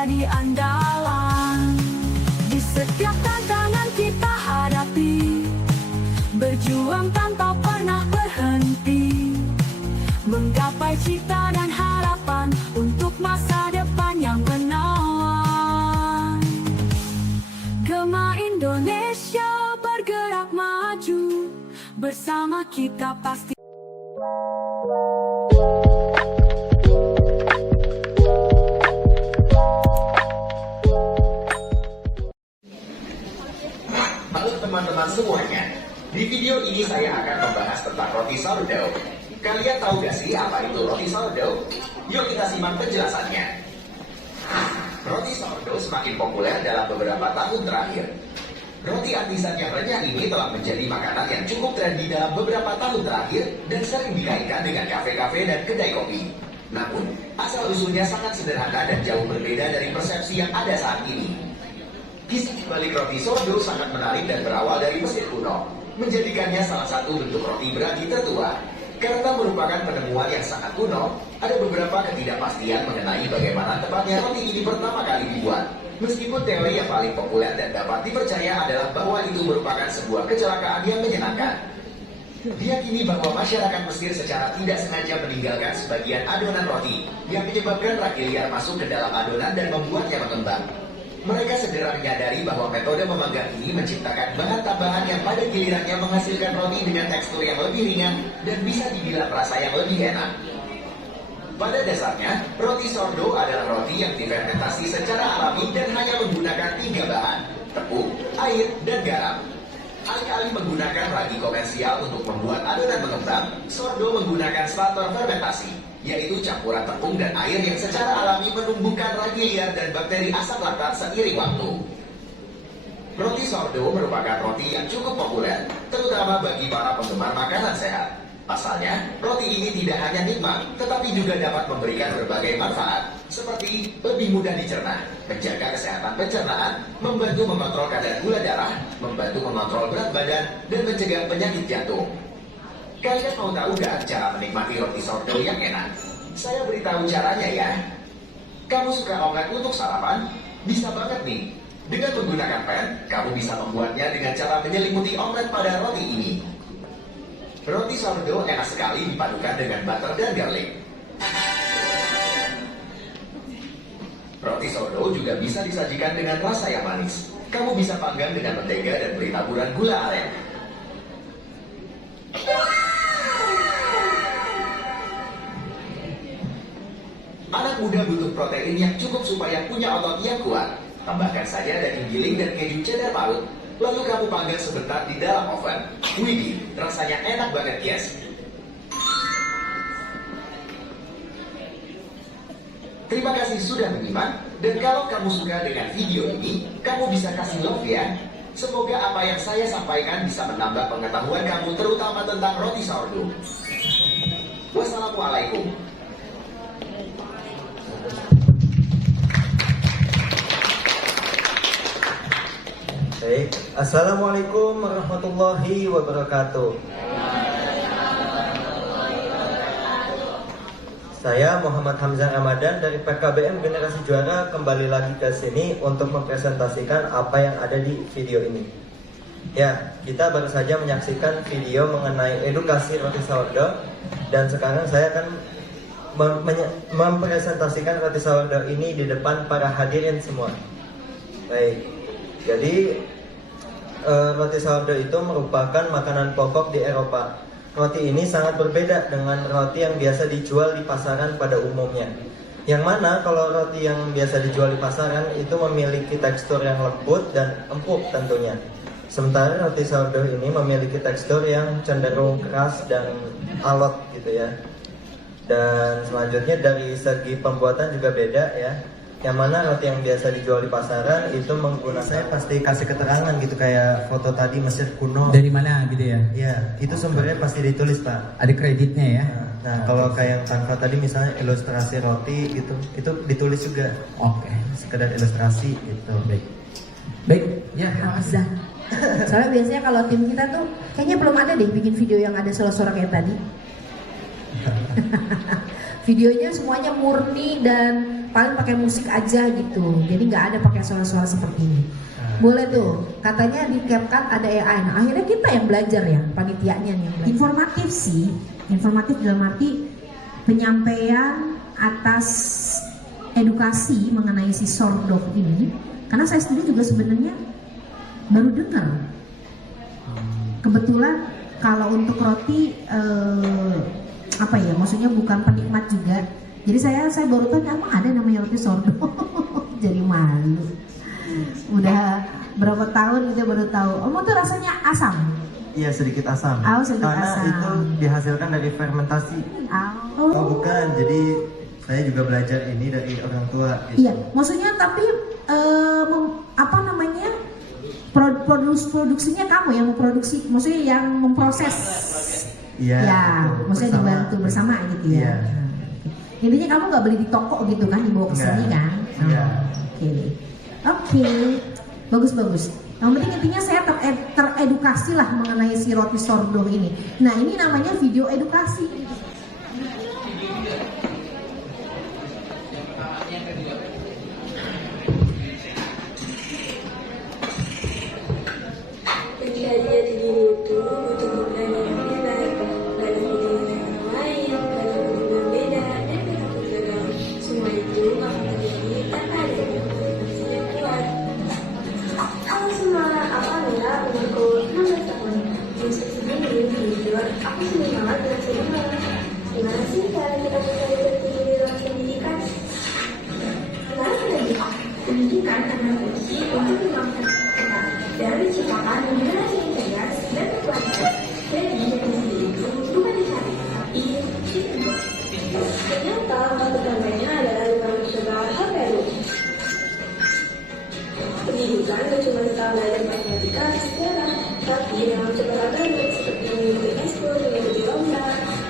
menjadi andalan. Di setiap tantangan kita hadapi, berjuang tanpa pernah berhenti, menggapai cita dan harapan untuk masa depan yang menawan. Gema Indonesia bergerak maju, bersama kita pasti. Halo teman-teman semuanya, di video ini saya akan membahas tentang roti sourdough. Kalian tahu gak sih apa itu roti sourdough? Yuk kita simak penjelasannya. Roti sourdough semakin populer dalam beberapa tahun terakhir. Roti artisan yang renyah ini telah menjadi makanan yang cukup trendy dalam beberapa tahun terakhir dan sering dikaitkan dengan kafe-kafe dan kedai kopi. Namun, asal-usulnya sangat sederhana dan jauh berbeda dari persepsi yang ada saat ini. Kisah balik roti sourdough sangat menarik dan berawal dari Mesir kuno, menjadikannya salah satu bentuk roti beragi tertua. Karena merupakan penemuan yang sangat kuno, ada beberapa ketidakpastian mengenai bagaimana tepatnya roti ini pertama kali dibuat. Meskipun teori yang paling populer dan dapat dipercaya adalah bahwa itu merupakan sebuah kecelakaan yang menyenangkan. Diyakini bahwa masyarakat Mesir secara tidak sengaja meninggalkan sebagian adonan roti, yang menyebabkan ragi liar masuk ke dalam adonan dan membuatnya mengembang. Mereka segera menyadari bahwa metode memanggang ini menciptakan bahan tambahan yang pada gilirannya menghasilkan roti dengan tekstur yang lebih ringan dan bisa dibilang rasa yang lebih enak. Pada dasarnya, roti sourdough adalah roti yang difermentasi secara alami dan hanya menggunakan 3 bahan, tepung, air, dan garam. Alih-alih menggunakan ragi komersial untuk membuat adonan mengembang, sourdough menggunakan starter fermentasi, yaitu campuran tepung dan air yang secara alami menumbuhkan ragi liar dan bakteri asam laktat seiring waktu. Roti sourdough merupakan roti yang cukup populer, terutama bagi para penggemar makanan sehat. Pasalnya, roti ini tidak hanya nikmat, tetapi juga dapat memberikan berbagai manfaat, seperti lebih mudah dicerna, menjaga kesehatan pencernaan, membantu mengontrol kadar gula darah, membantu mengontrol berat badan, dan mencegah penyakit jantung. Kalian mau tahu gak cara menikmati roti sourdough yang enak? Saya beritahu caranya ya. Kamu suka omelet untuk sarapan? Bisa banget nih. Dengan menggunakan pan, kamu bisa membuatnya dengan cara menyelimuti omelet pada roti ini. Roti sourdough enak sekali dipadukan dengan butter dan garlic. Roti sourdough juga bisa disajikan dengan rasa yang manis. Kamu bisa panggang dengan mentega dan beri taburan gula aren. Anak muda butuh protein yang cukup supaya punya otot yang kuat. Tambahkan saja daging giling dan keju cheddar parut. Lalu kamu panggang sebentar di dalam oven. Widih, rasanya enak banget guys. Terima kasih sudah menyimak. Dan kalau kamu suka dengan video ini, kamu bisa kasih love ya. Semoga apa yang saya sampaikan bisa menambah pengetahuan kamu terutama tentang roti sourdough. Wassalamualaikum. Baik, Assalamualaikum warahmatullahi wabarakatuh. Saya Muhammad Hamzah Ramadan dari PKBM Generasi Juara kembali lagi ke sini untuk mempresentasikan apa yang ada di video ini. Ya, kita baru saja menyaksikan video mengenai edukasi roti sourdough dan sekarang saya akan mempresentasikan roti sourdough ini di depan para hadirin semua. Baik, jadi roti sourdough itu merupakan makanan pokok di Eropa. Roti ini sangat berbeda dengan roti yang biasa dijual di pasaran pada umumnya. Yang mana kalau roti yang biasa dijual di pasaran itu memiliki tekstur yang lembut dan empuk tentunya. Sementara roti sourdough ini memiliki tekstur yang cenderung keras dan alot gitu ya. Dan selanjutnya dari segi pembuatan juga beda ya. Yang mana roti yang biasa dijual di pasaran itu menggunakan, saya pasti kasih keterangan gitu kayak foto tadi Mesir kuno. Dari mana gitu ya? Ya, itu sumbernya pasti ditulis Pak. Ada kreditnya ya? Nah, kalau kayak yang Tanfa tadi misalnya ilustrasi roti gitu, itu ditulis juga. Oke. Sekedar ilustrasi gitu. Baik. Ya, Hamzah. Soalnya biasanya kalau tim kita tuh kayaknya belum ada deh bikin video yang ada suara-suara kayak tadi. Videonya semuanya murni dan paling pakai musik aja gitu. Jadi nggak ada pakai suara-suara seperti ini. Boleh tuh, katanya di CapCut ada AI. Nah, akhirnya kita yang belajar ya, panitianya nih yang belajar. Informatif sih, informatif dalam arti penyampaian atas edukasi mengenai si sordok ini. Karena saya sendiri juga sebenarnya baru dengar. Kebetulan kalau untuk roti apa ya, maksudnya bukan penikmat juga. Jadi saya baru tahu emang ada namanya roti sordok. Jadi malu. Udah berapa tahun gitu baru tahu. Oh, itu rasanya asam. Iya, sedikit asam. Oh, sedikit karena asam. itu dihasilkan dari fermentasi. Oh, bukan. Jadi saya juga belajar ini dari orang tua. Gitu. Iya, maksudnya tapi apa namanya, produksinya kamu yang memproduksi, maksudnya yang memproses. Iya. Ya, maksudnya dibantu bersama gitu ya. Iya. Intinya kamu nggak beli di toko gitu kan, dibawa ke sini kan? Iya. Oke, bagus. Yang penting intinya saya teredukasi lah mengenai si roti sourdough ini. Nah, ini namanya video edukasi. Menjadi jati diri itu butuh keberanian yang hebat. Gak ada video yang lain, gak ada yang berbeda, dan gak takut gagal. Semua itu akan terjadi tanpa ada motivasi yang kuat. Halo semua, aku adalah umurku 16 tahun. Musim sendiri jujur, aku senang banget dengan sedih. Gimana sih cara kita bisa jati diri dalam pendidikan? Gimana lagi? Pendidikan adalah kunci untuk mengembangkan kita dan menciptakan generasi yang cerdas dan berkualitas. Jadi jati diri itu bukan dicari, tapi dibentuk. Ternyata waktu utamanya adalah dengan mencoba hal baru. Pendidikan gak cuma tentang belajar matematika, sejarah, tapi dengan mencoba hal baru seperti mengikuti ekskul, mengikuti lomba,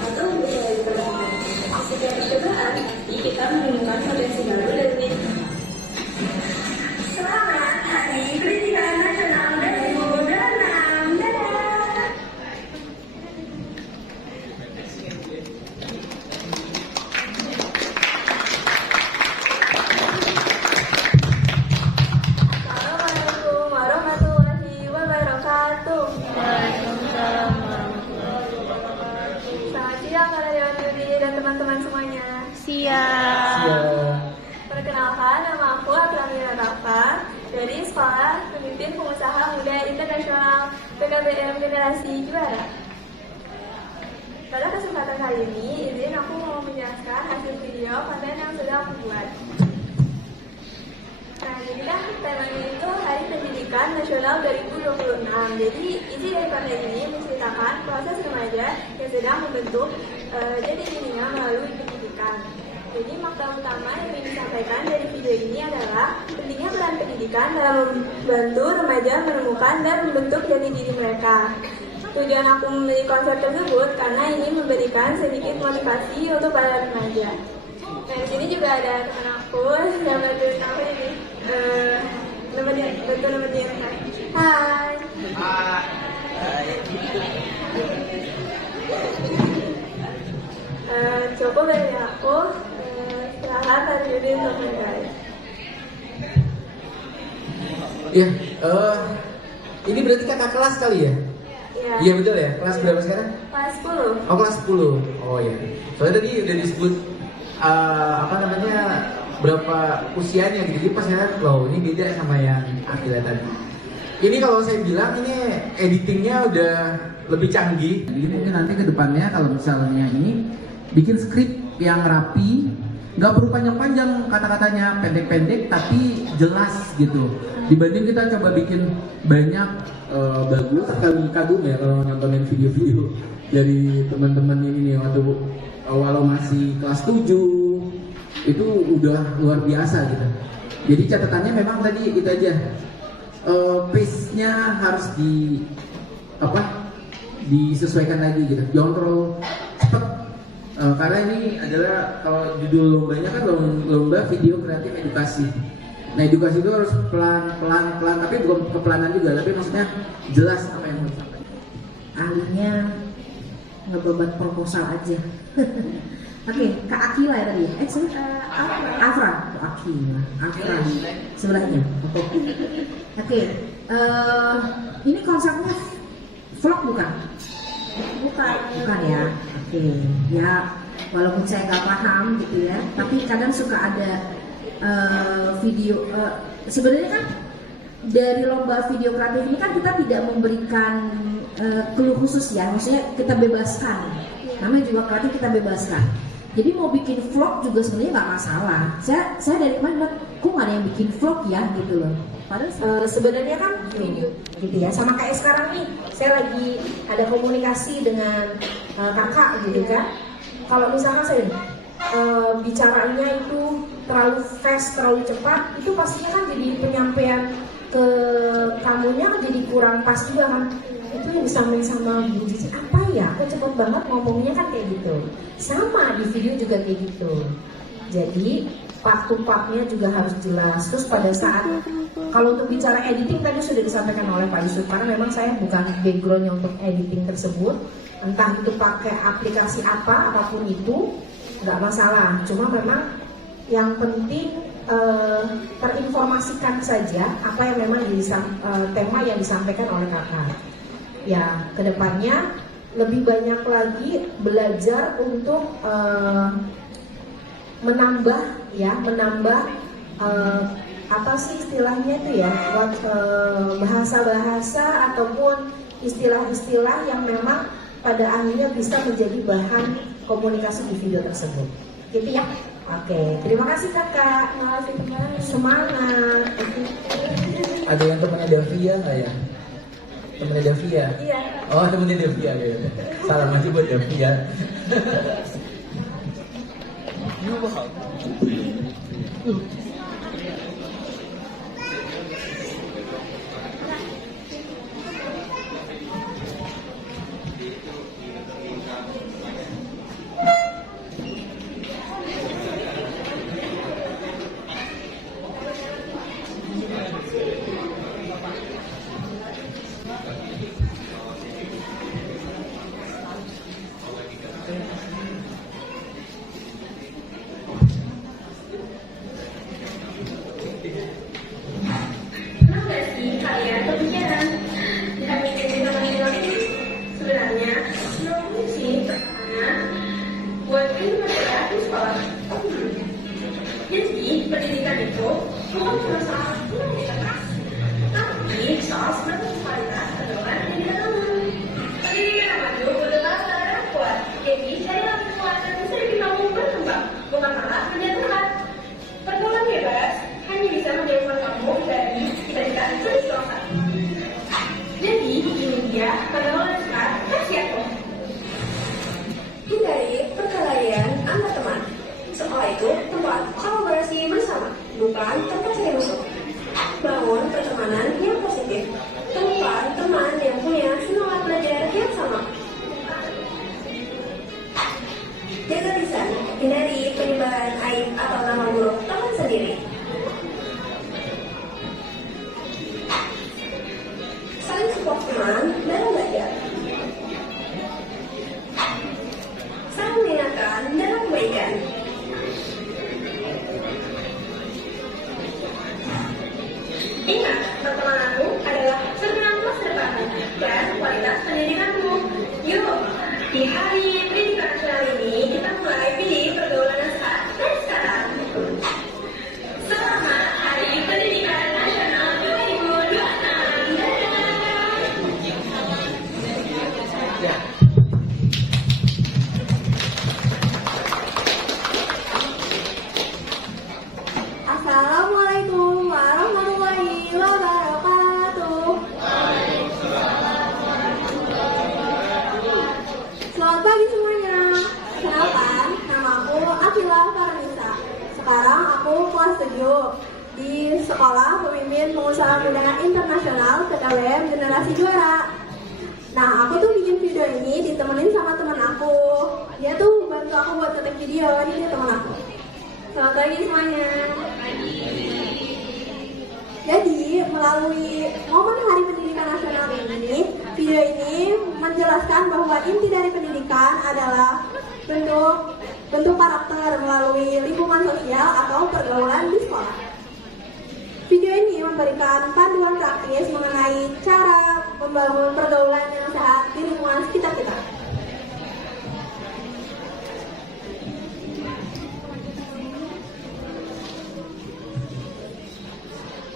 atau berusaha di pertanian. Setiap percobaan, kita menemukan potensi baru dan minat. Selamat Hari Pendidikan Nasional 2026. Dadah! Assalamualaikum warahmatullahi wabarakatuh. Selamat siang para dewan juri dan teman-teman semuanya. Perkenalkan, nama aku Akramina Rafa dari Sekolah Pemimpin Pengusaha Muda Internasional PKBM Generasi Juara. Pada kesempatan kali ini, izin aku mau menjelaskan hasil video konten yang sudah aku buat. Nah, jadi kan temanya itu Hari Pendidikan Nasional 2026. Jadi isi dari konten ini menceritakan proses remaja yang sedang membentuk jadi dirinya melalui pendidikan. Jadi makna utama yang ingin disampaikan dari video ini adalah pentingnya peran pendidikan dalam membantu remaja menemukan dan membentuk jati diri mereka. Tujuan aku memilih konsep tersebut karena ini memberikan sedikit motivasi untuk para remaja. Nah, di sini juga ada teman aku yang bantuin aku ini, nemenin. Hai. Cukup dari aku. Silahkan Pak Yudi untuk menjawab. Iya, ini berarti kakak kelas kali ya? Iya. Iya betul ya? Kelas berapa sekarang? Kelas 10. Oh, kelas 10. Oh iya. Soalnya tadi udah disebut berapa usianya gitu. Jadi pas saya lihat, loh ini beda sama yang Akila tadi. Ini kalau saya bilang ini editingnya udah lebih canggih. Jadi mungkin nanti ke depannya kalau misalnya ini bikin skrip yang rapi, nggak perlu panjang-panjang kata-katanya, pendek-pendek tapi jelas gitu. Dibanding kita coba bikin banyak bagus, kagum ya kalau nontonin video-video dari teman-teman ini waktu walau masih kelas 7 itu udah luar biasa gitu. Jadi catatannya memang tadi itu aja, pace-nya harus disesuaikan lagi gitu, jangan terlalu cepet. Karena ini adalah kalau judul lombanya kan lomba video kreatif edukasi. Nah, edukasi itu harus pelan, tapi bukan kepelanan juga, tapi maksudnya jelas apa yang mau disampaikan. Ahlinya ngebebat proposal aja. Oke, Kak Akila ya tadi. Afra, Afra sebelahnya. Oke. Ini konsepnya vlog bukan? Bukan ya. Oke. Ya, walaupun saya nggak paham gitu ya, tapi kadang suka ada video. Sebenarnya kan dari lomba video kreatif ini kan kita tidak memberikan clue khusus ya, maksudnya kita bebaskan. Namanya juga kreatif, kita bebaskan. Jadi mau bikin vlog juga sebenarnya nggak masalah. Saya dari kemarin bilang, kok nggak ada yang bikin vlog ya gitu loh. Padahal sebenarnya kan video gitu ya. Sama kayak sekarang nih, saya lagi ada komunikasi dengan kakak gitu kan. Kalau misalkan saya bicaranya itu terlalu fast, terlalu cepat, itu pastinya kan jadi penyampaian ke kamunya jadi kurang pas juga kan. Itu yang disampaikan sama Bu Cici, apa ya, kok cepet banget ngomongnya kan kayak gitu. Sama di video juga kayak gitu. Jadi part to partnya juga harus jelas. Terus pada saat kalau untuk bicara editing tadi sudah disampaikan oleh Pak Yusuf, karena memang saya bukan backgroundnya untuk editing tersebut. Entah itu pakai aplikasi apapun itu nggak masalah. Cuma memang yang penting terinformasikan saja apa yang memang tema yang disampaikan oleh kakak. Ya, kedepannya lebih banyak lagi belajar untuk menambah apa sih istilahnya itu ya, bahasa-bahasa ataupun istilah-istilah yang memang pada akhirnya bisa menjadi bahan komunikasi di video tersebut. Gitu ya. Oke, terima kasih kakak. Semangat. Ada yang temannya Davia nggak ya? Temennya Davia? Iya. Oh, temennya Davia gitu. Salam aja buat Davia. Pernah nggak sih kalian kepikiran bisa bikin video ini? Sebenarnya belum sih, karena buat ini material di sekolah. Jadi pendidikan itu bukan cuma soal kualitas, tapi soal sebenarnya kualitas keterangan yang didalamkan. Pendidikan yang maju butuh latar yang kuat. Jadi saya langsung kuat dan bisa bikin kamu berkembang, bukan malah menjadi telat. Pergaulan bebas hanya bisa menjauhkan kamu dari cita-cita seseorang. Jadi ini dia pergaulan sekarang kasih aku. Hindari perkelahian antar teman. Sekolah itu tempat kolaborasi bersama, bukan tempat cari musuh. Bangun pertemanan yang positif. Temukan teman yang punya semangat belajar yang sama. Jaga lisan, hindari penyebaran aib atau nama buruk teman sendiri. Saling support teman dalam belajar. Saling mengingatkan dalam kebaikan. Ingat, pertemananmu adalah cerminan masa depan dan kualitas pendidikanmu. Yuk, di hari pendidikan nasional ini kita mulai pilih pergaulan yang sehat dari sekarang. Selamat Hari Pendidikan Nasional 2026. Assalamualaikum warahmatullahi wabarakatuh. Selamat pagi semuanya. Kenalkan, nama aku Akila Farnisa. Sekarang aku kelas 7 di Sekolah Pemimpin Pengusaha Muda Internasional PKWM Generasi Juara. Nah, aku tuh bikin video ini ditemenin sama teman aku. Dia tuh bantu aku buat ngetik video, ini dia teman aku. Selamat pagi semuanya. Jadi, melalui momen Hari Pendidikan Nasional ini, video ini menjelaskan bahwa inti dari pendidikan adalah bentuk bentuk karakter melalui lingkungan sosial atau pergaulan di sekolah. Video ini memberikan panduan praktis mengenai cara membangun pergaulan yang sehat di lingkungan sekitar kita.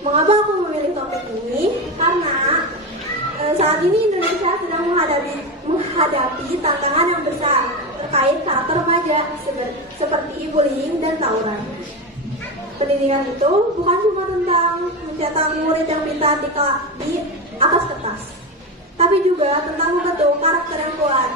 Mengapa aku memilih topik ini? Karena saat ini Indonesia sedang menghadapi tantangan yang besar terkait karakter remaja seperti bullying dan tawuran. Pendidikan itu bukan cuma tentang mencetak murid yang pintar di atas kertas, tapi juga tentang membentuk karakter yang kuat.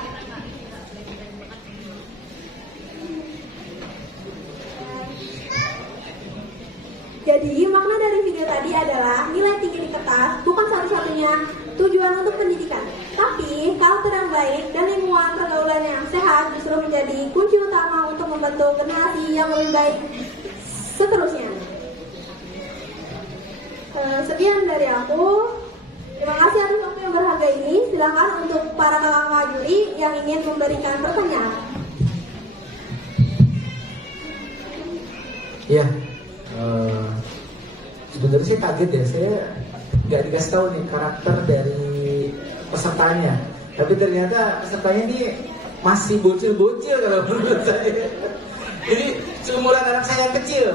Jadi makna dari video tadi adalah nilai tinggi di kertas bukan satu-satunya tujuan untuk pendidikan, tapi karakter yang baik dan lingkungan pergaulan yang sehat justru menjadi kunci utama untuk membentuk generasi yang lebih baik seterusnya. Sekian dari aku. Terima kasih atas waktu yang berharga ini. Silakan untuk para kakak-kakak juri yang ingin memberikan pertanyaan. Ya, sebenarnya saya kaget ya, saya nggak dikasih tahu nih karakter dari pesertanya. Tapi ternyata pesertanya ini masih bocil-bocil kalau menurut saya. Jadi seumuran anak saya yang kecil,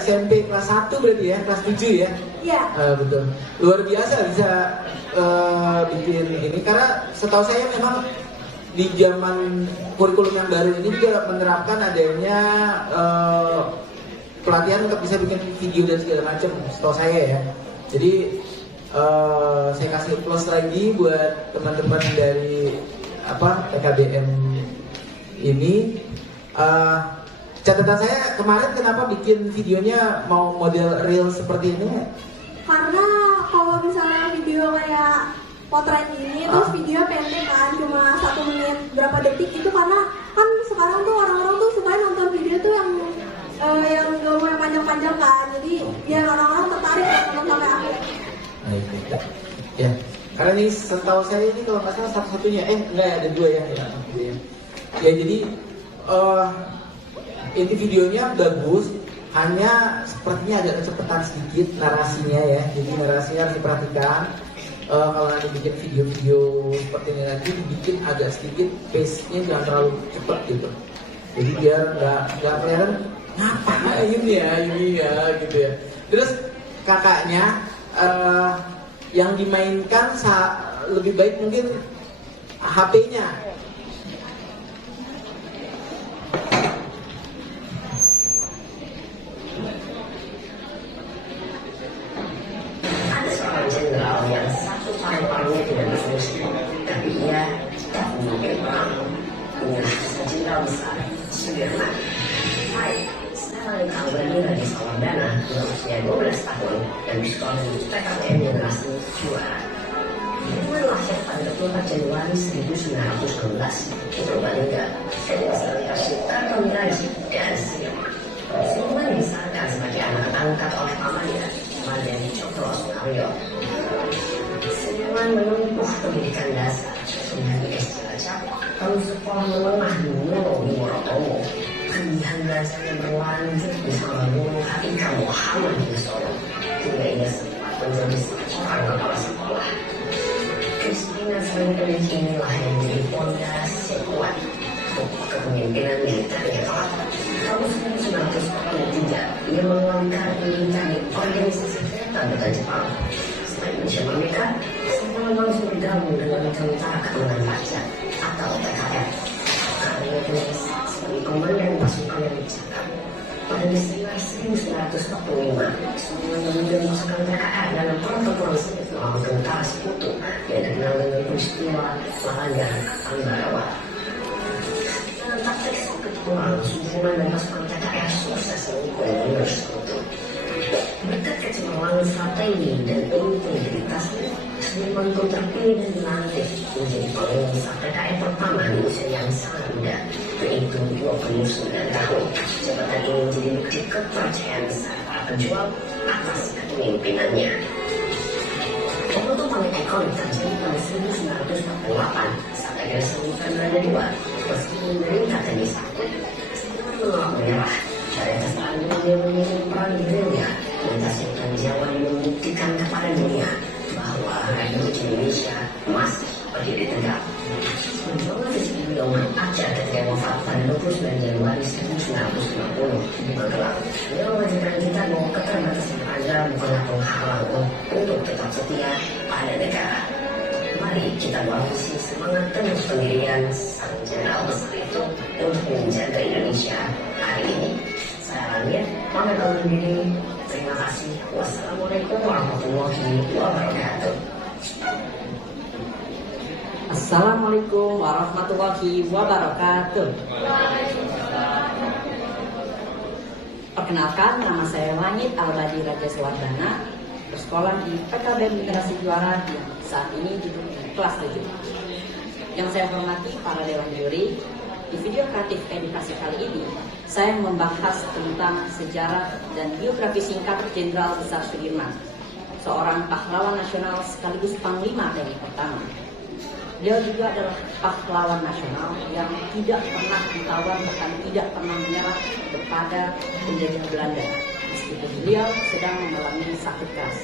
SMP kelas 1 berarti ya, kelas 7 ya? Iya. Betul. Luar biasa bisa bikin ini, karena setahu saya memang di zaman kurikulum yang baru ini juga menerapkan adanya pelatihan untuk bisa bikin video dan segala macam, setahu saya ya. Jadi saya kasih plus lagi buat teman-teman dari PKBM ini. Catatan saya kemarin kenapa bikin videonya mau model real seperti ini? Karena kalau misalnya video kayak potret ini, terus video pendek kan, cuma 1 menit berapa detik itu, karena kan sekarang tuh orang-orang tuh suka nonton video tuh yang gak mau yang panjang-panjang kan, jadi biar orang-orang tertarik nonton sampai akhir. Ya, karena ini setahu saya ini kalau nggak salah satu-satunya, enggak ada 2 ya. Ya jadi inti videonya bagus, hanya sepertinya agak kecepatan sedikit narasinya ya. Jadi narasinya harus diperhatikan. Kalau nanti bikin video-video seperti ini nanti dibikin agak sedikit pace-nya jangan terlalu cepat gitu. Jadi biar nggak kelihatan ngapain ya ini ya gitu ya. Terus kakaknya yang dimainkan lebih baik mungkin HP-nya. Ada seorang jenderal yang satu paru-parunya tidak berfungsi, tapi ia tidak memimpin perang. Inilah jenderal besar Sudirman. Hai, sekarang kau berdiri di Sawardana berusia 12 tahun dan bersekolah di PKBM generasi juara. Pengumuman lahir pada 24 Januari 1916 di Purbalingga, Federasi Arsitek Miraji dan Seniman. Seniman dibesarkan sebagai anak angkat oleh pamannya, Mardani Cokro Soekaryo. Seniman menempuh pendidikan dasar dari SD Cilacap, lalu sekolah menengah di Wonokromo. Kegiatan belajarnya berlanjut bersama guru Haika Muhammad di Solo, hingga ia sempat menjadi seorang kepala sekolah. Kedisiplinan sebagai pendidik inilah yang menjadi fondasi kuat untuk kepemimpinan militernya. Tahun 1943, ia mengeluarkan perintah di organisasi kereta dengan Jepang. Setelah Indonesia merdeka, Seniman langsung bergabung dengan Tentara Keamanan Rakyat atau TKR. Karena ia menjadi sebagai komandan pasukan yang dibesarkan. Pada Desember 1945, Seniman menjadi pasukan TKR dalam pertempuran sengit melawan tentara Sekutu yang dikenal dengan peristiwa Selanjar Ambarawa. Dalam taktik ketuaan, Sudirman dan pasukan TKR sukses mengukur Sekutu. Berkat kecemerlangan strategi dan integritasnya, Sudirman pun terpilih dan dilantik menjadi panglima besar TKR pertama di usia yang sangat muda, yaitu 29 tahun. Jabatan ini menjadi bukti kepercayaan besar para pejuang atas kepemimpinannya. Penutupan ekonomi terjadi pada 1948 saat negara Sekutu Belanda II meski menderita dan disakut. menolak menyerah. Syariat Islam juga dia memilih perang di dunia, mentasihkan Jawa dan membuktikan kepada dunia bahwa Republik Indonesia masih berdiri tegak. Perjuangan sisi beliau berupacar ketika wafat pada 29 Januari 1950 menggelar. Beliau mengajarkan kita bahwa keterbatasan agama bukanlah penghalang untuk tetap setia pada negara. Mari kita mengisi semangat terus pendirian sang jenderal besar itu untuk menjaga Indonesia hari ini. Saya Alamir, pamit undur diri. Terima kasih. Wassalamualaikum warahmatullahi wabarakatuh. Assalamualaikum warahmatullahi wabarakatuh. Perkenalkan, nama saya Langit Albadi Raja Sewardana, bersekolah di PKB Generasi Juara yang saat ini duduk di kelas 7. Yang saya hormati para dewan juri, di video kreatif edukasi kali ini, saya membahas tentang sejarah dan biografi singkat Jenderal Besar Sudirman, seorang pahlawan nasional sekaligus Panglima TNI pertama. Dia juga adalah pahlawan nasional yang tidak pernah ditawan, bahkan tidak pernah menyerah kepada penjajah Belanda, meskipun beliau sedang mengalami sakit keras.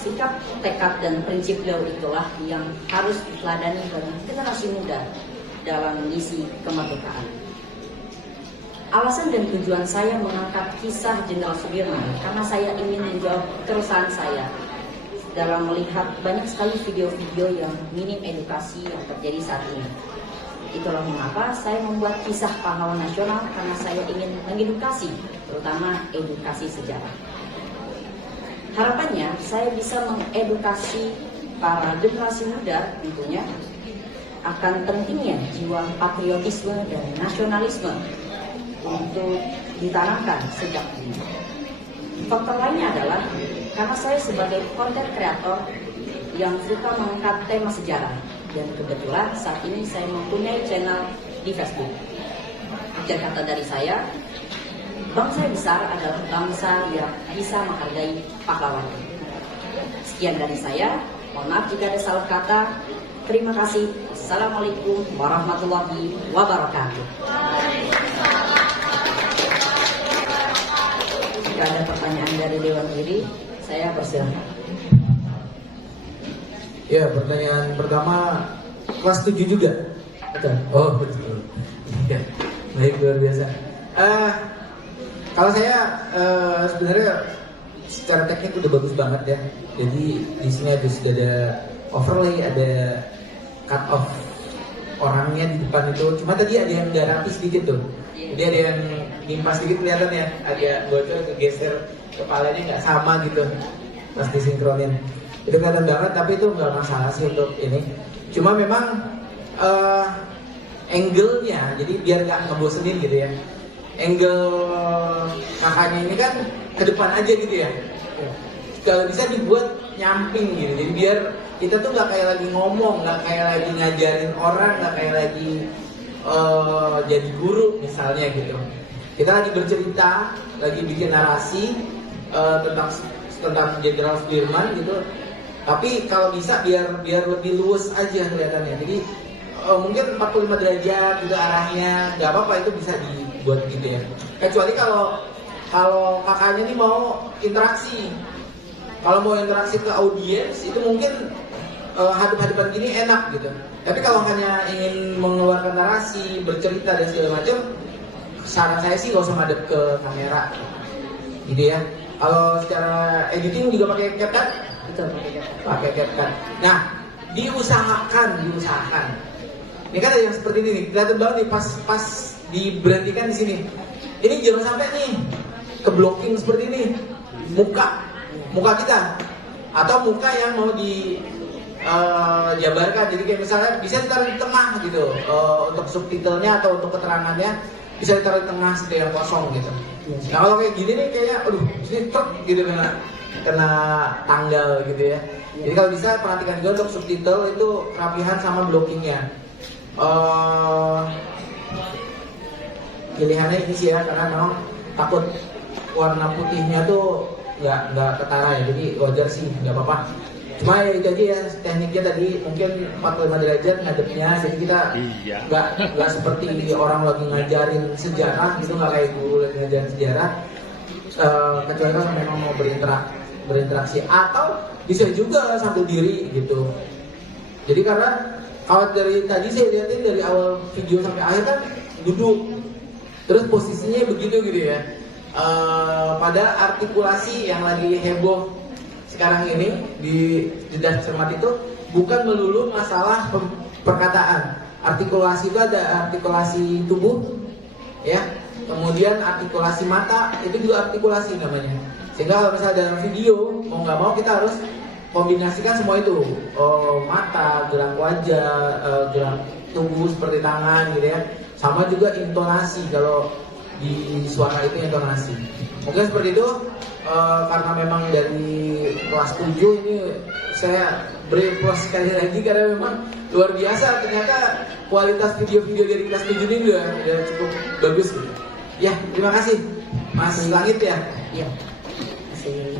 Sikap, tekad, dan prinsip beliau itulah yang harus diteladani bagi generasi muda dalam mengisi kemerdekaan. Alasan dan tujuan saya mengangkat kisah Jenderal Sudirman karena saya ingin menjawab keresahan saya dalam melihat banyak sekali video-video yang minim edukasi yang terjadi saat ini. Itulah mengapa saya membuat kisah pahlawan nasional, karena saya ingin mengedukasi, terutama edukasi sejarah. Harapannya saya bisa mengedukasi para generasi muda tentunya akan pentingnya jiwa patriotisme dan nasionalisme untuk ditanamkan sejak dini. Faktor lainnya adalah karena saya sebagai konten kreator yang suka mengangkat tema sejarah, dan kebetulan saat ini saya mempunyai channel di Facebook. Akhir kata dari saya, bangsa yang besar adalah bangsa yang bisa menghargai pahlawan. Sekian dari saya, mohon maaf jika ada salah kata. Terima kasih. Assalamualaikum warahmatullahi wabarakatuh. Jika ada pertanyaan dari Dewan Juri, saya persilahkan. Ya, pertanyaan pertama, kelas 7 juga? Betul. Oh, betul. Ya, baik, luar biasa. Kalau saya sebenarnya secara teknik udah bagus banget ya. Jadi di sini sudah ada overlay, ada cut off orangnya di depan itu. Cuma tadi ada yang nggak rapi sedikit tuh. Jadi ada yang nimpas sedikit kelihatan ya, agak bocor, kegeser kepalanya nggak sama gitu pas disinkronin. Itu kelihatan banget, tapi itu nggak masalah sih untuk ini. Cuma memang angle-nya, jadi biar nggak ngebosenin gitu ya. Angle kakaknya ini kan ke depan aja gitu ya. Kalau bisa dibuat nyamping gitu, jadi biar kita tuh nggak kayak lagi ngomong, nggak kayak lagi ngajarin orang, nggak kayak lagi jadi guru misalnya gitu. Kita lagi bercerita, lagi bikin narasi tentang Jenderal Sudirman gitu. Tapi kalau bisa biar lebih luas aja kelihatannya. Jadi mungkin 45 derajat juga arahnya, nggak apa-apa, itu bisa dibuat gitu ya. Kecuali kalau kakaknya ini mau interaksi. Kalau mau interaksi ke audiens itu mungkin hadap-hadapan gini enak gitu. Tapi kalau hanya ingin mengeluarkan narasi, bercerita dan segala macam, saran saya sih nggak usah madep ke kamera, gitu ya. Kalau secara editing juga pakai CapCut, Betul, pakai CapCut. Nah, diusahakan. Ini kan ada yang seperti ini nih, kelihatan banget nih pas diberhentikan di sini. Ini jangan sampai nih ke blocking seperti ini, muka kita atau muka yang mau dijabarkan. Jadi kayak misalnya bisa ditaruh di tengah gitu, untuk subtitlenya atau untuk keterangannya bisa ditaruh di tengah seperti yang kosong gitu. Nah kalau kayak gini nih kayak, aduh, sini truk gitu kena tanggal gitu ya. Jadi kalau bisa perhatikan juga untuk subtitle itu kerapihan sama blockingnya. Pilihannya ini sih ya, karena memang takut warna putihnya tuh nggak ketara ya, jadi wajar sih, nggak apa-apa. Cuma ya itu aja ya tekniknya tadi mungkin 45 derajat ngadepnya, jadi kita nggak seperti orang lagi ngajarin sejarah gitu, nggak kayak guru lagi ngajarin sejarah. Kecuali kalau memang mau berinteraksi atau bisa juga sambil diri gitu. Jadi karena kalau dari tadi saya lihatin dari awal video sampai akhir kan duduk, terus posisinya begitu gitu ya. Pada artikulasi yang lagi heboh sekarang ini di jeda cermat itu bukan melulu masalah perkataan. Artikulasi itu ada artikulasi tubuh, ya. Kemudian artikulasi mata itu juga artikulasi namanya. Sehingga kalau misalnya dalam video mau nggak mau kita harus kombinasikan semua itu. Mata, gerak wajah, gerak tubuh seperti tangan gitu ya. Sama juga intonasi, kalau di suara itu intonasi. Mungkin seperti itu. Karena memang dari kelas 7 ini saya beri plus sekali lagi karena memang luar biasa, ternyata kualitas video-video dari kelas 7 ini udah cukup bagus gitu. Ya, terima kasih Mas Langit ya. Iya. Masih